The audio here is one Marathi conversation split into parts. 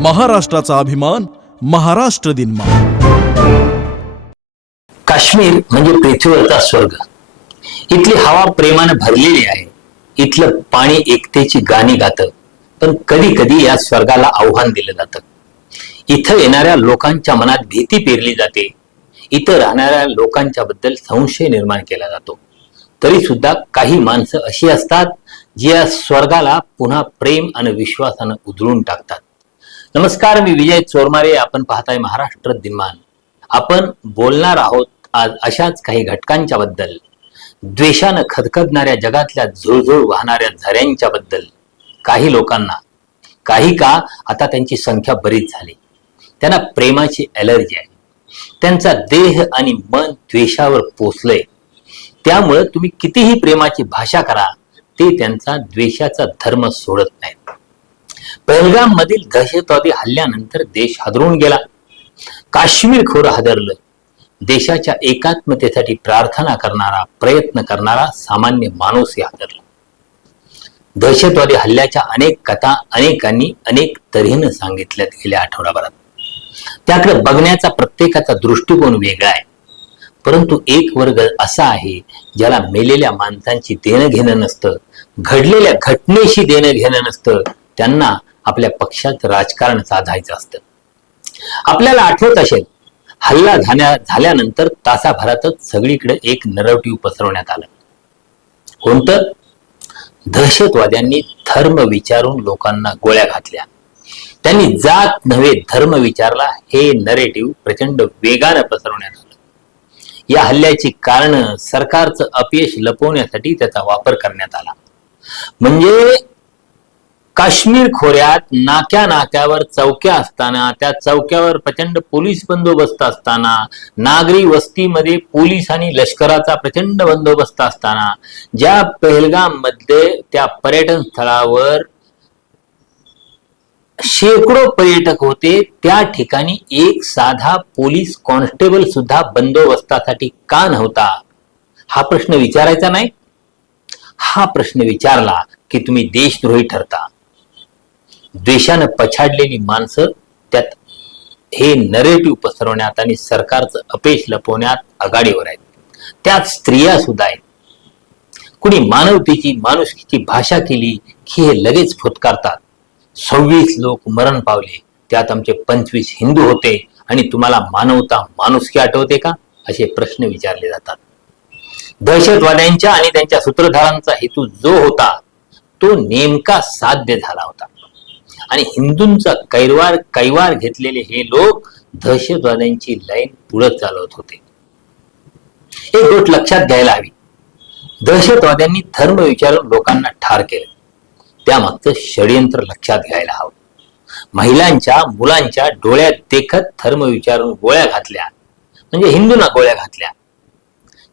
महाराष्ट्राचा अभिमान महाराष्ट्र दिन काश्मीर म्हणजे पृथ्वीवरचा स्वर्ग. इथली हवा प्रेमानं भरलेली आहे. इथलं पाणी एकतेची गाणी गातं. पण कधी कधी या स्वर्गाला आव्हान दिलं जातं. इथं येणाऱ्या लोकांच्या मनात भीती पेरली जाते. इथं राहणाऱ्या लोकांच्या बद्दल संशय निर्माण केला जातो. तरी सुद्धा काही माणसं अशी असतात जी या स्वर्गाला पुन्हा प्रेम आणि विश्वासानं उधळून टाकतात. नमस्कार मी विजय चोरमारे. आपण पाहताय महाराष्ट्र दिनमान. आपण बोलणार आहोत आज अशाच काही घटकांच्या बद्दल. द्वेषानं खदखदणाऱ्या जगातल्या झुळझुळ वाहणाऱ्या झऱ्यांच्या बद्दल. काही लोकांना. काही का आता त्यांची संख्या बरीच झाली. त्यांना प्रेमाची एलर्जी आहे. त्यांचा देह आणि मन द्वेषावर पोचलंय त्यामुळं तुम्ही कितीही प्रेमाची भाषा करा ते त्यांचा द्वेषाचा धर्म सोडत नाहीत. पहलगाम मधील दहशतवादी हल्ल्यानंतर देश हादरून गेला. काश्मीर खोरं हादरलं. देशाच्या एकात्मतेसाठी प्रार्थना करणारा प्रयत्न करणारा सामान्य माणूसही हादरला. दहशतवादी हल्ल्याच्या अनेक कथा अनेकांनी अनेक तऱ्हेनं सांगितल्यात गेल्या आठवडाभरात. त्याकडे बघण्याचा प्रत्येकाचा दृष्टिकोन वेगळा आहे. परंतु एक वर्ग असा आहे ज्याला मेलेल्या माणसांची देणं घेणं नसतं घडलेल्या घटनेशी देणं घेणं नसतं त्यांना आपल्या पक्षात राजकारण साधायचं असतं. आपल्याला आठवत असेल हल्ला झाल्या झाल्यानंतर तासाभरातच सगळीकडे एक नरवटीव पसरवण्यात आलं. कोणतं? दहशतवाद्यांनी धर्म विचारून लोकांना गोळ्या घातल्या. त्यांनी जात नव्हे धर्म विचारला हे नरेटिव्ह प्रचंड वेगानं पसरवण्यात आलं. या हल्ल्याची कारण सरकारचं अपयश लपवण्यासाठी त्याचा वापर करण्यात आला. म्हणजे काश्मीर खोऱ्यात नाक्या नाक्यावर चौक्या असताना त्या चौक्यावर प्रचंड पोलीस बंदोबस्त असताना नागरी वस्तीमध्ये पोलीस आणि लष्कराचा प्रचंड बंदोबस्त असताना ज्या पहलगाममध्ये त्या पर्यटन स्थळावर शेकडो पर्यटक होते त्या ठिकाणी एक साधा पोलीस कॉन्स्टेबल सुद्धा बंदोबस्तासाठी का नव्हता? हा प्रश्न विचारायचा नाही. हा प्रश्न विचारला की तुम्ही देशद्रोही ठरता. द्वेषानं पछाडलेली माणसं त्यात हे नरेटिव्ह पसरवण्यात आणि सरकारचं अपेश लपवण्यात आघाडीवर आहेत. त्यात स्त्रिया सुद्धा आहेत. कुणी मानवतेची माणुसकीची भाषा केली की हे लगेच फुतकारतात सव्वीस लोक मरण पावले त्यात आमचे पंचवीस हिंदू होते आणि तुम्हाला मानवता माणुसकी आठवते का? असे प्रश्न विचारले जातात. दहशतवाद्यांच्या आणि त्यांच्या सूत्रधारांचा हेतू जो होता तो नेमका साध्य झाला होता. आणि हिंदूंचा कैवार कैवार घेतलेले हे लोक दहशतवाद्यांची लाईन पुढे चालवत होते. एक गोष्ट लक्षात घ्यायला हवी. दहशतवाद्यांनी धर्म विचारून लोकांना ठार केलं. त्यामागचं षडयंत्र लक्षात घ्यायला हवं. महिलांच्या मुलांच्या डोळ्यात देखत धर्म विचारून गोळ्या घातल्या. म्हणजे हिंदूंना गोळ्या घातल्या.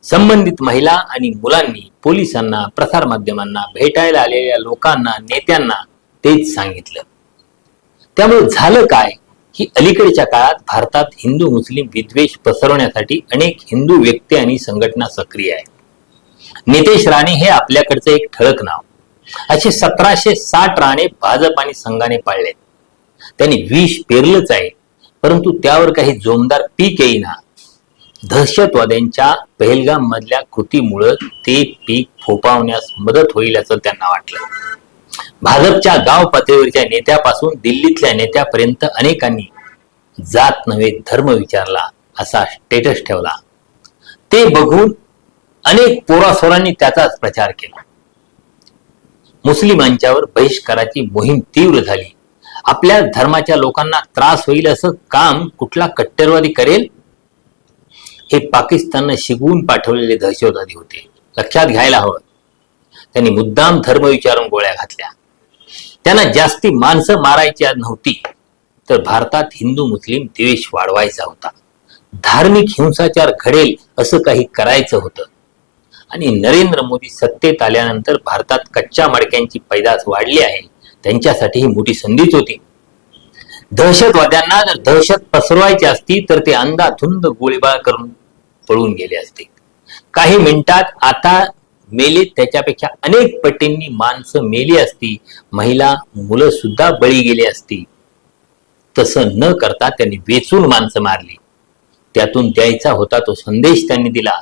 संबंधित महिला आणि मुलांनी पोलिसांना प्रसारमाध्यमांना भेटायला आलेल्या लोकांना नेत्यांना तेच सांगितलं. त्यामुळे झालं काय? की अलीकडच्या काळात भारतात हिंदू मुस्लिम विद्वेष पसरवण्यासाठी अनेक हिंदू व्यक्ती आणि संघटना सक्रिय आहेत. नितेश राणे हे आपल्याकडचं एक ठळक नाव. असे सतराशे साठ राणे भाजप आणि संघाने पाळले त्यांनी विष पेरलंच आहे परंतु त्यावर काही जोमदार पीक येईना दहशतवाद्यांच्या पहलगाम मधल्या कृतीमुळं ते पीक फोपावण्यास मदत होईल असं त्यांना वाटलं. भाजपच्या गाव पातळीवरच्या नेत्यापासून दिल्लीतल्या नेत्यापर्यंत अनेकांनी जात नव्हे धर्म विचारला असा स्टेटस ठेवला. ते बघून अनेक पोरासोरांनी त्याचाच प्रचार केला. मुस्लिमांच्यावर बहिष्काराची मोहीम तीव्र झाली. आपल्या धर्माच्या लोकांना त्रास होईल असं काम कुठला कट्टरवादी करेल? हे पाकिस्ताननं शिकवून पाठवलेले दहशतवादी होते. लक्षात घ्यायला हवं. त्यांनी मुद्दाम धर्म विचारून गोळ्या घातल्या. त्यांना जास्ती माणसं मारायची नव्हती. तर भारतात हिंदू मुस्लिम द्वेष वाढवायचा होता. धार्मिक हिंसाचार घडेल असं काही करायचं होतं. आणि नरेंद्र मोदी सत्तेत आल्यानंतर भारतात कच्च्या मडक्यांची पैदास वाढली आहे. त्यांच्यासाठी ही मोठी संधीच होती. दहशतवाद्यांना जर दहशत पसरवायची असती तर ते अंधाधुंद गोळीबार करून पळून गेले असते. काही मिनिटात आता मेले त्याच्यापेक्षा अनेक पटींनी माणसं मेली असती महिला मुलं सुद्धा बळी गेली असती. तसं न करता त्यांनी वेचून माणसं मारली. त्यातून द्यायचा होता तो संदेश त्यांनी दिला.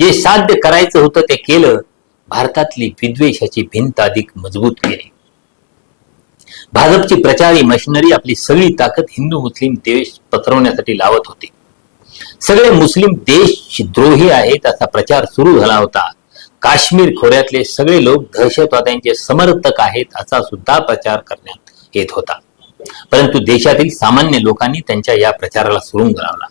जे साध्य करायचं होतं ते केलं. भारतातली विद्वेषाची भिंत अधिक मजबूत केली. भाजपची प्रचारी मशिनरी आपली सगळी ताकद हिंदू मुस्लिम देश पसरवण्यासाठी लावत होती. सगळे मुस्लिम देश द्रोही आहेत असा प्रचार सुरू झाला होता. काश्मीर खोऱ्यातले सगळे लोक दहशतवाद्यांचे समर्थक आहेत असा सुद्धा प्रचार करण्यात येत होता. परंतु देशातील सामान्य लोकांनी त्यांच्या या प्रचाराला सुरुंग लावला.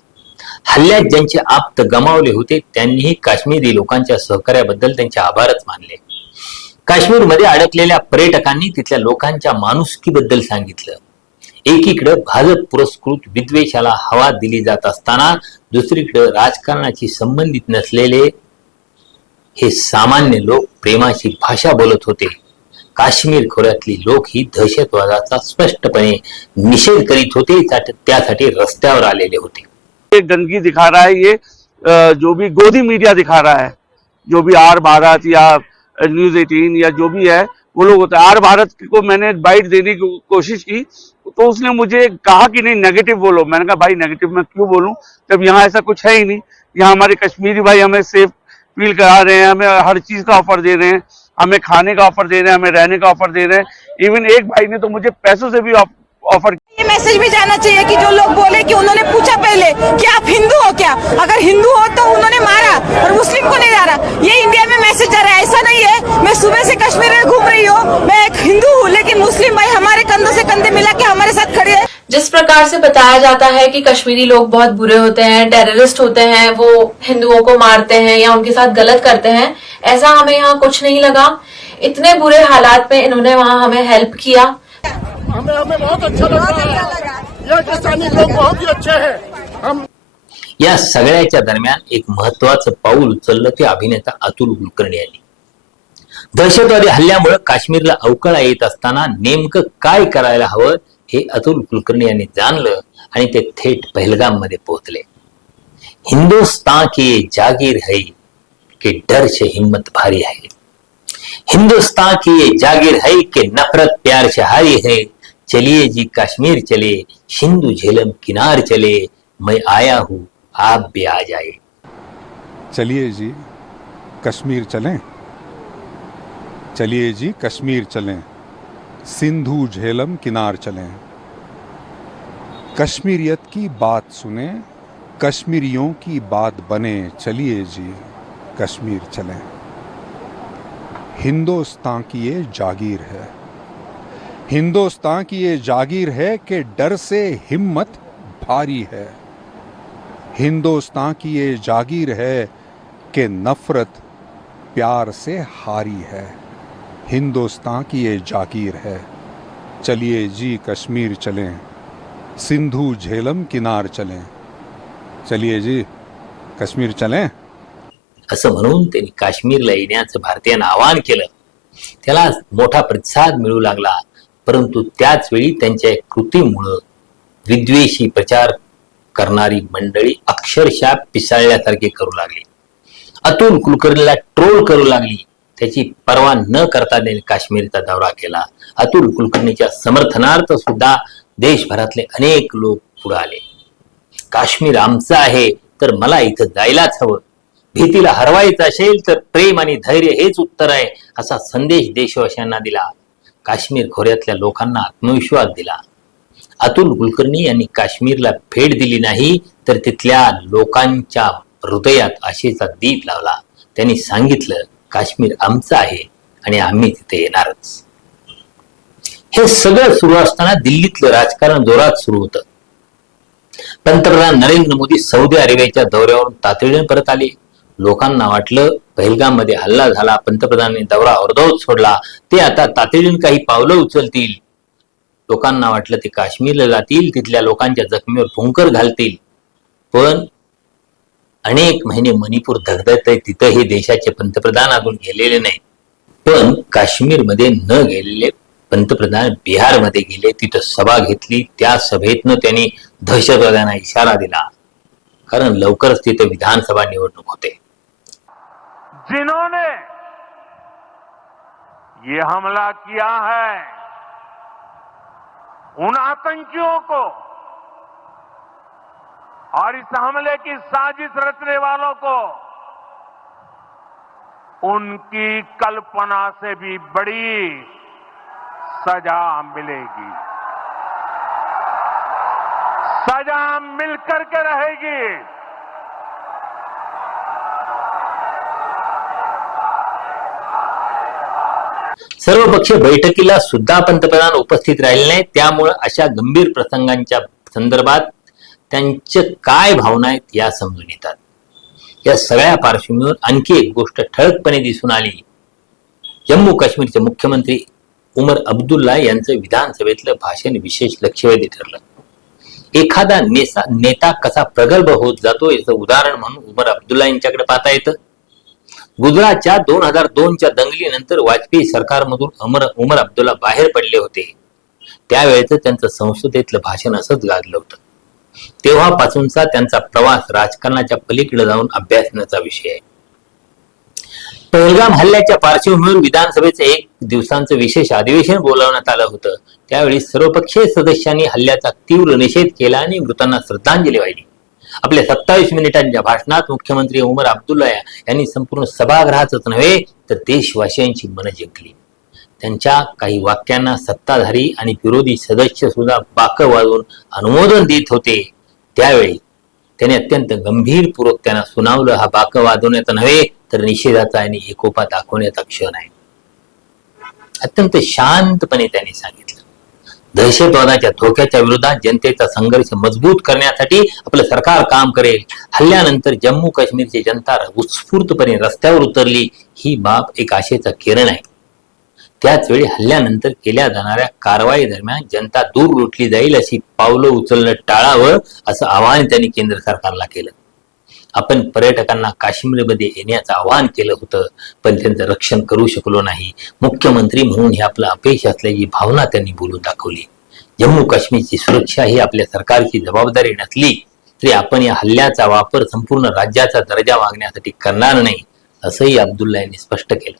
हल्ल्यात ज्यांचे आप्त गमावले होते त्यांनीही काश्मीरी लोकांच्या सहकार्याबद्दल त्यांचे आभारच मानले. काश्मीरमध्ये अडकलेल्या पर्यटकांनी तिथल्या लोकांच्या माणुसकीबद्दल सांगितलं. एकीकडे भाजप पुरस्कृत विद्वेषाला हवा दिली जात असताना दुसरीकडे राजकारणाशी संबंधित नसलेले हे सामान्य लोक प्रेमाची भाषा बोलत होते. काश्मीर खोऱ्यातली लोक ही दहशतवादाचा स्पष्टपणे निषेध करीत होते त्यासाठी रस्त्यावर आलेले होते. ये गंदगी दिखा रहा है ये जो भी गोदी मीडिया दिखा रहा है, जो भी आर भारत या न्यूज़ एटीन या जो भी है, वो लोग होता है। आर भारत को मैंने बाइट देने की कोशिश की तो उसने मुझे कहा कि नहीं नेगेटिव बोलो। मैंने कहा, भाई नेगेटिव मैं क्यों बोलूँ? जब यहाँ ऐसा कुछ है ही नहीं। यहाँ हमारे कश्मीरी भाई हमें सेफ़ फील करा रहे हैं, हमें हर चीज़ का ऑफ़र दे रहे हैं, हमें खाने का ऑफ़र दे रहे हैं, हमें रहने का ऑफ़र दे रहे हैं। इवन एक भाई ने तो मुझे पैसों से भी ऑफ़र ये मैसेज भी जाना चाहिए कि जो लोग बोले कि उन्होंने पूछा पहले कि आप हिंदू हो क्या? अगर हिंदू हो तो उन्होंने मारा और मुस्लिम को नहीं मारा ये इंडिया में मैसेज जा रहा है, ऐसा नहीं है। मैं सुबह से कश्मीर में घूम रही हूँ, मैं एक हिंदू हूँ, लेकिन मुस्लिम भाई हमारे कंधों से कंधे मिला के हमारे साथ खड़े हैं। जिस प्रकार से बताया जाता है कि कश्मीरी लोग बहुत बुरे होते हैं टेररिस्ट होते हैं वो हिंदुओं को मारते हैं या उनके साथ गलत करते हैं ऐसा हमें यहाँ कुछ नहीं लगा। इतने बुरे हालात में इन्होंने वहाँ हमें हेल्प किया। हमें हमें बहुत अच्छा लग। बहुत ही अच्छे हैं। हम या सगळ्याच्या दरम्यान एक महत्वाचं पाऊल उचललं ते अभिनेता अतुल कुलकर्णी यांनी. दहशतवादी हल्ल्यामुळे काश्मीरला अवकळा येत असताना नेमकं काय करायला हवं हे अतुल कुलकर्णी यांनी जाणलं आणि ते थेट पहलगाम मध्ये पोहोचले. हिंदुस्तान की जागीर है कि डर से हिम्मत भारी है हिंदुस्तान की ये जागीर है कि नफरत प्यार से हारी है. चलिए जी कश्मीर चले, सिंधु झेलम किनार चले, मैं आया हूँ, आप भी आ जाए। चलिए जी, कश्मीर चलें। चलिए जी, कश्मीर चलें। सिंधु झेलम किनार चलें। कश्मीरियत की बात सुने, कश्मीरियों की बात बने, चलिए जी, कश्मीर चलें। हिंदुस्तान की ये जागीर है। हिंदुस्तान की ये जागीर है कि डर से हिम्मत भारी है। हिंदुस्तान की ये जागीर है कि नफरत प्यार से हारी है। हिंदुस्तान की ये जागीर है। चलिए जी, कश्मीर चलें। सिंधु झेलम किनार चले। चलिए जी काश्मीर चले। असं म्हणून त्यांनी काश्मीरला येण्याचं भारतीयांना आवाहन केलं. त्याला मोठा प्रतिसाद मिळू लागला परंतु त्याच वेळी त्यांच्या कृतीमुळं विद्वेषी प्रचार करणारी मंडळी अक्षरशः पिसाळल्यासारखे करू लागली. अतुल कुलकर्णीला ट्रोल करू लागली. त्याची पर्वा न करता त्यांनी काश्मीरचा दौरा केला. अतुल कुलकर्णीच्या समर्थनार्थ सुद्धा देशभरातले अनेक लोक पुढे आले. काश्मीर आमचं आहे तर मला इथं जायलाच हवं. भीतीला हरवायचं असेल तर प्रेम आणि धैर्य हेच उत्तर आहे असा संदेश देशवासियांना दिला. काश्मीर खोऱ्यातल्या लोकांना आत्मविश्वास दिला. अतुल कुलकर्णी यांनी काश्मीरला भेट दिली नाही तर तिथल्या लोकांच्या हृदयात आशेचा दीप लावला. त्यांनी सांगितलं काश्मीर आमचं आहे आणि आम्ही तिथे येणारच. हे सगळं सुरू असताना दिल्लीतलं राजकारण जोरात सुरू होतं. पंतप्रधान नरेंद्र मोदी सौदी अरेबियाच्या दौऱ्यावरून तातडीने परत आले. लोकांना वाटलं पहलगाममध्ये हल्ला झाला पंतप्रधानांनी दौरा अर्धवत सोडला. ते आता तातडीने काही पावलं उचलतील. लोकांना वाटलं ते काश्मीरला जातील तिथल्या लोकांच्या जखमीवर भुंकर घालतील. पण अनेक महिने मणिपूर धगधगत आहे तिथं हे देशाचे पंतप्रधान अजून गेलेले नाही पण काश्मीरमध्ये न गेलेले पंतप्रधान बिहारमध्ये गेले, तिथं सभा घेतली. त्या सभेतनं त्यांनी दहशतवाद्यांना इशारा दिला. कारण लवकरच तिथे विधानसभा निवडणूक होते. जिन्होंने ये हमला किया है, उन आतंकियों को और इस हमले की साजिश रचने वालों को उनकी कल्पना से भी बड़ी सजा मिलेगी। सजा मिलकर के रहेगी। सर्वपक्षीय बैठकीला सुद्धा पंतप्रधान उपस्थित राहिले नाही त्यामुळे अशा गंभीर प्रसंगांच्या संदर्भात त्यांच्या काय भावना आहेत या समजून येतात. या सगळ्या पार्श्वभूमीवर आणखी एक गोष्ट ठळकपणे दिसून आली. जम्मू काश्मीरचे मुख्यमंत्री उमर अब्दुल्ला यांचं विधानसभेतलं भाषण विशेष लक्षवेधी ठरलं. एखादा नेसा नेता कसा प्रगल्भ होत जातो याचं उदाहरण म्हणून उमर अब्दुल्ला यांच्याकडे पाहता येतं. गुजरातच्या दोन हजार दोनच्या दंगलीनंतर वाजपेयी सरकारमधून अमर उमर अब्दुल्ला बाहेर पडले होते. त्यावेळेचं त्यांचं संसदेतलं भाषण असंच गाजलं होतं. तेव्हापासूनचा त्यांचा प्रवास राजकारणाच्या पलीकडे जाऊन अभ्यासण्याचा विषय आहे. पहलगाम हल्ल्याच्या पार्श्वभूमीवर विधानसभेचं एक दिवसांचं विशेष अधिवेशन बोलावण्यात आलं होतं. त्यावेळी सर्वपक्षीय सदस्यांनी हल्ल्याचा तीव्र निषेध केला आणि मृतांना श्रद्धांजली वाहिली. आपल्या सत्तावीस मिनिटांच्या भाषणात मुख्यमंत्री उमर अब्दुल्ला यांनी संपूर्ण सभागृहाचंच नव्हे तर देशवासियांची मन जिंकली. त्यांच्या काही वाक्यांना सत्ताधारी आणि विरोधी सदस्य सुद्धा बाक वाजवून अनुमोदन देत होते. त्यावेळी त्याने अत्यंत गंभीरपूर्वक त्यांना सुनावलं. हा बाक वाजवण्याचा नव्हे तर निषेधाचा आणि एकोपा दाखवण्याचा क्षण आहे. अत्यंत शांतपणे त्यांनी सांगितलं. दहशतवादाच्या धोक्याच्या विरोधात जनतेचा संघर्ष मजबूत करण्यासाठी आपलं सरकार काम करेल. हल्ल्यानंतर जम्मू काश्मीरची जनता उत्स्फूर्तपणे रस्त्यावर उतरली ही बाब एक आशेचा किरण आहे. त्याच वेळी हल्ल्यानंतर केल्या जाणाऱ्या कारवाई दरम्यान जनता दूर लुटली जाईल अशी पावलं उचलणं टाळावं असं आवाहन त्यांनी केंद्र सरकारला केलं. आपण पर्यटकांना काश्मीरमध्ये येण्याचं आवाहन केलं होतं पण त्यांचं रक्षण करू शकलो नाही. मुख्यमंत्री म्हणून हे आपलं अपयश असल्याची भावना त्यांनी बोलून दाखवली. जम्मू काश्मीरची सुरक्षा ही आपल्या सरकारची जबाबदारी नसली तरी आपण या हल्ल्याचा वापर संपूर्ण राज्याचा दर्जा मागण्यासाठी करणार नाही असंही अब्दुल्ला यांनी स्पष्ट केलं.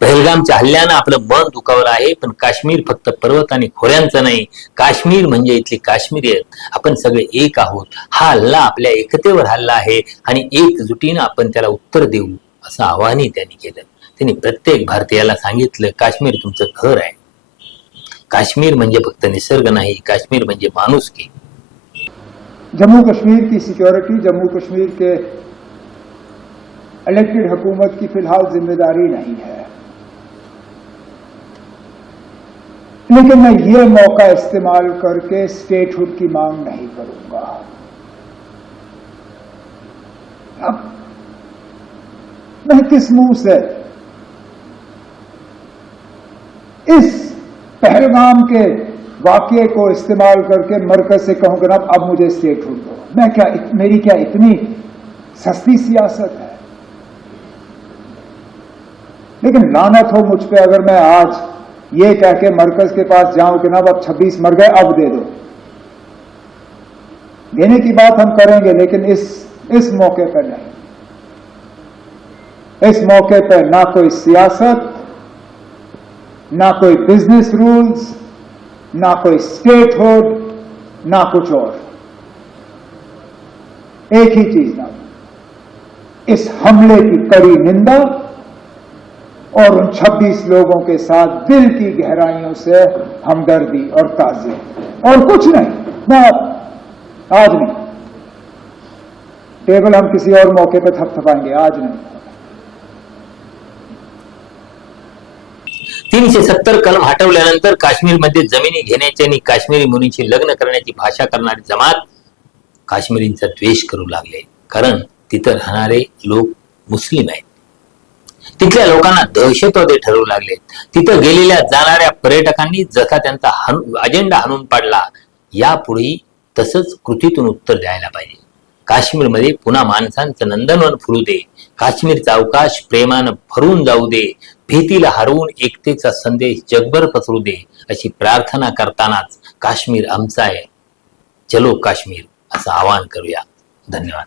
पहलगामच्या हल्ल्यानं आपलं मन दुखावलं आहे पण काश्मीर फक्त पर्वत आणि खोऱ्यांचं नाही. काश्मीर म्हणजे इथले काश्मीरी आहेत आपण सगळे एक आहोत. हा हल्ला आपल्या एकतेवर हल्ला आहे आणि एकजुटीनं आपण त्याला उत्तर देऊ असं आवाहनही त्यांनी केलं. त्यांनी प्रत्येक भारतीयाला सांगितलं काश्मीर तुमचं घर आहे. काश्मीर म्हणजे फक्त निसर्ग नाही काश्मीर म्हणजे माणूस की जम्मू कश्मीर की सिक्योरिटी जम्मू कश्मीर के इलेक्टेड हुकूमत की फिलहाल जिम्मेदारी नहीं है। लेकिन मैं ये मौका इस्तेमाल करके स्टेटहुड की मांग नहीं करूँगा। अब मैं किस मुँह से इस पहलगाम के वाक्य को इस्तेमाल करके मरकज से कहूँगा ना, अब मुझे स्टेटहुड दो। मैं क्या मेरी क्या इतनी सस्ती सियासत है? लेकिन लानत हो मुझ पर अगर मैं आज ये कह के मरकज के पास जाऊँ कि ना अब 26 मर गए, अब दे दो। देने की बात हम करेंगे, लेकिन इस इस मौके पर नहीं। इस मौके पर ना कोई सियासत, ना कोई बिज़नेस रूल्स, ना कोई स्टेटहुड, ना कुछ और। एक ही चीज़ ना। इस हमले की कड़ी निंदा और उन 26 लोगों के साथ दिल की गहराइयों से हमदर्दी और ताज़ी। और कुछ नहीं मैं आज नहीं। टेबल हम किसी और मौके पर थपथपाएंगे आज नहीं। तीनशे सत्तर कलम हटवल्यानंतर काश्मीरमध्ये जमिनी घेण्याची आणि काश्मीरी मुलींशी लग्न करण्याची भाषा करणारी जमात काश्मीरींचा द्वेष करू लागले. कारण तिथं राहणारे लोक मुस्लिम आहेत. तिथल्या लोकांना दहशतवादी ठरवू लागले. तिथं गेलेल्या जाणाऱ्या पर्यटकांनी जसा त्यांचा अजेंडा हाणून पाडला यापुढे तसंच कृतीतून उत्तर द्यायला पाहिजे. काश्मीरमध्ये पुन्हा माणसांचं नंदनवन फुलू दे. काश्मीरचा अवकाश प्रेमानं भरून जाऊ दे. भीतीला हरवून एकतेचा संदेश जगभर पसरू दे अशी प्रार्थना करतानाच काश्मीर आमचा आहे. चलो काश्मीर असं आवाहन करूया. धन्यवाद.